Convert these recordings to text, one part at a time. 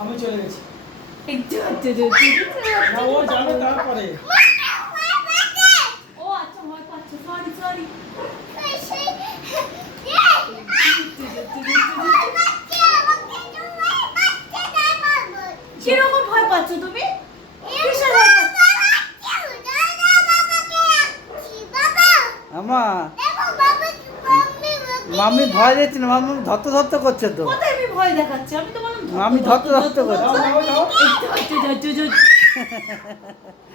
আমি চলে গেছি ও যাবে তারপরে ও আচ্ছা ভয় পাচ্ছ সরি সরি কিরকম ভয় পাচ্ছ তুমি কিসের ভয় পাচ্ছ আমা মাম্মি ভয় দিচ্ছে না, মাম্মি ধত্ত ধত্ত করছে তো। কোথায় আমি ভয় দেখাচ্ছি? আমি তো বললাম মাম্মি ধত্ত ধত্ত করছে।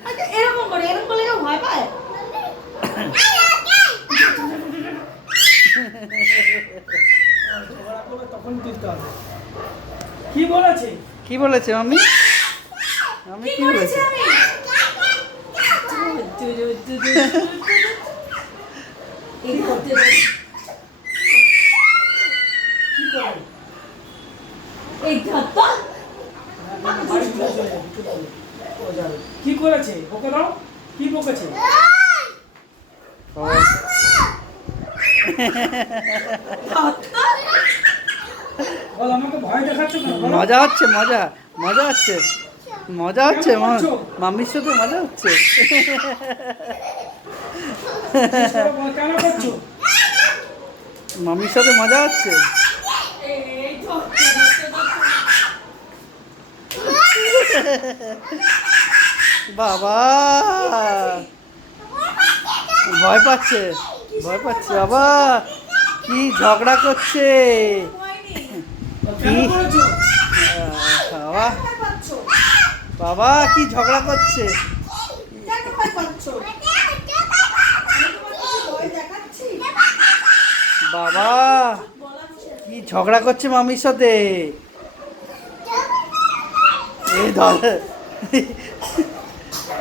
আচ্ছা এরকম করলে কেউ ভয় পায়? তখন দিতে হবে। কি বলেছে? কি বলেছে মাম্মি? মাম্মি কি বলেছে? কি করেছে? ওকে দাও। কি বকেছে? বল আমাকে ভয় দেখাচ্ছ কেন? মজা হচ্ছে, মজা মজা হচ্ছে, মজা হচ্ছে। মাম্মির সাথে মজা হচ্ছে। কেন করছো? মাম্মির সাথে মজা হচ্ছে। বাবা ভয় পাচ্ছে, ভয় পাচ্ছে। বাবা কি ঝগড়া করছে, কি বাবা বাবা কি ঝগড়া করছে। বাবা কি ঝগড়া করছে মামির সাথে। এই ধর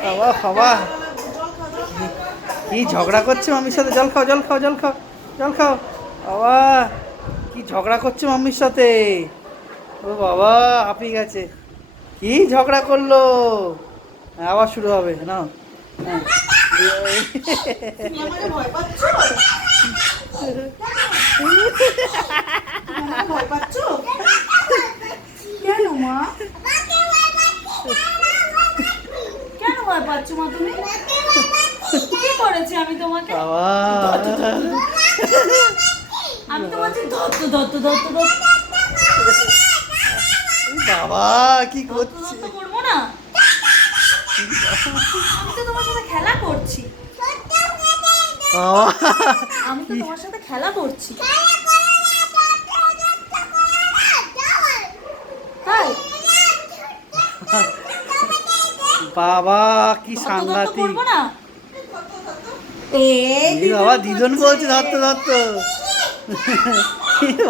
বাবা বাবা কি ঝগড়া করছে মামির সাথে। জল খাও, জল খাও, জল খাও, জল খাও। বাবা কি ঝগড়া করছে মাম্মির সাথে। ও বাবা হাঁপিয়ে গেছে। কি ঝগড়া করলো, আবার শুরু হবে না। কেন মা? কেন ভয় পাচ্ছ মা তুমি? কি করেছি আমি তোমাকে? বাবা আমি তোমাকে ধত্ত ধত্ত ধত্ত ধত্ত বাবা কি করছে। ধত্ত করবো না? আমি তো তোমার সাথে খেলা করছি। বাবা আমি তো তোমার সাথে খেলা করছি। তাই বাবা কি ধত্ত ধত্ত সাংঘাতিক। করবো না? এই বাবা দিদন বলছে ধত্ত ধত্ত।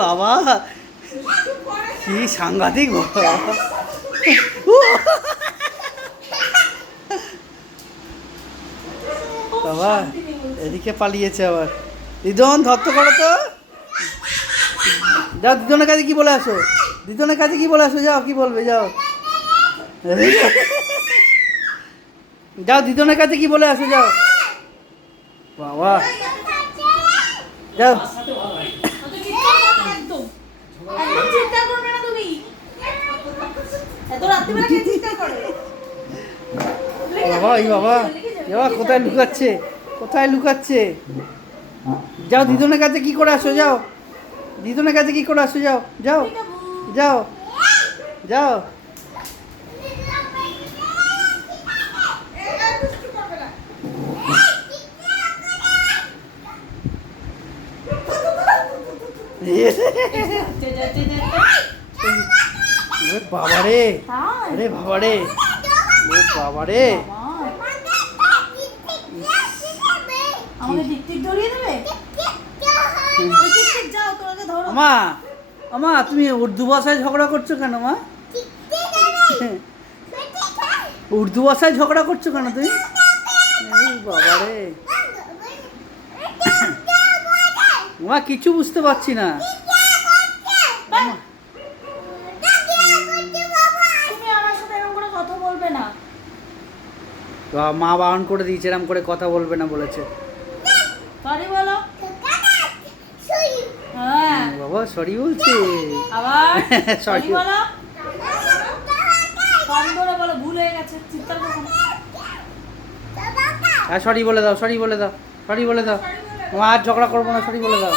বাবা কি সাংঘাতিক বাবা এদিকে পালিয়েছে আবার। দিদন ধত্ত করো তো, যাও দিদনের কাছে কি বলে আসো, দিদনের কাছে কি বলে আসো, যাও কি বলবে যাও। যাও দিদনের কাছে কি বলে আসো, যাও বাবা যাও। বাবা এই বাবা বাবা কোথায় লুকাচ্ছে, কোথায় লুকাচ্ছে। যাও দিদনের কাছে কি করে আসো, যাও দিদনের কাছে কি করে আসো, যাও যাও যাও যাও। বাবারে, তাই? আরে বাবারে, ও বাবারে, বাবা, আমাকে টিকটিক ধরিয়ে দেবে? ওই টিকটিক যাও, তোমাকে ধরো। আমা আমা তুমি উর্দু ভাষায় ঝগড়া করছো কেন মা? উর্দু ভাষায় ঝগড়া করছো কেন তুমি? এই বাবারে, মা কিছু বুঝতে পারছি না। আমা, তুমি আমার সাথে এরকম করে কথা বলবে না। মা বারণ করে দিয়েছে, এরম করে কথা বলবে না বলেছে। সরি বলো। হ্যাঁ, বাবা সরি বলছে। আবার Sorry. সরি বলো। সরি বলো, বলো ভুল হয়ে গেছে, চিৎকার করো না। হ্যাঁ সরি বলে দাও, সরি বলে দাও, সরি বলে দাও। মা আর ঝগড়া করবো না, সরি বলে দাও।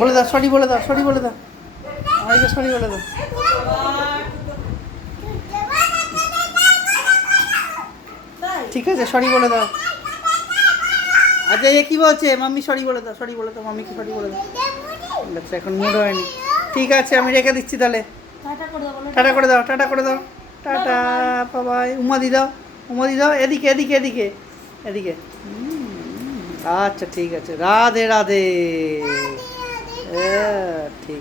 বলে দাও, সরি বলে দাও, সরি বলে দাও, আমাকে সরি বলে দাও। তাই? ঠিক আছে সরি বলে দাও। আচ্ছা এ কি বলছে? মাম্মি সরি বলে দাও, সরি বলে দাও, মাম্মিকে সরি বলে দাও। আচ্ছা এখন মুড হয়নি, ঠিক আছে আমি রেখে দিচ্ছি তাহলে। টাটা করে দাও, বলো টাটা করে দাও, টাটা করে দাও, টাটা বাবাই। উমা দি দাও, উমা দি দাও, এদিকে এদিকে এদিকে এদিকে। আচ্ছা ঠিক আছে, রাধে রাধে। ঠিক